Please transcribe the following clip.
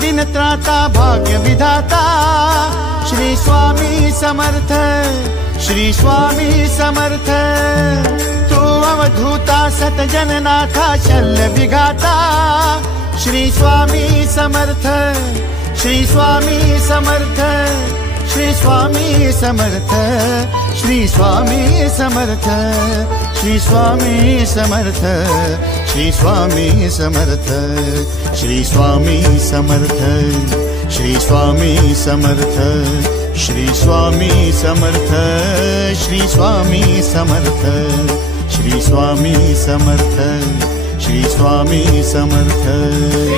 दिन त्राता भाग्य विधाता श्री स्वामी समर्थ, श्री स्वामी समर्थ। तू अवधूता सतजननाथा शल्य विघाता श्री स्वामी समर्थ, श्री स्वामी समर्थ, श्री स्वामी समर्थ, श्री स्वामी समर्थ, श्री स्वामी समर्थ, श्री स्वामी समर्थ, श्री स्वामी समर्थ, श्री स्वामी समर्थ, श्री स्वामी समर्थ, श्री स्वामी समर्थ, श्री स्वामी समर्थ, श्री स्वामी समर्थ।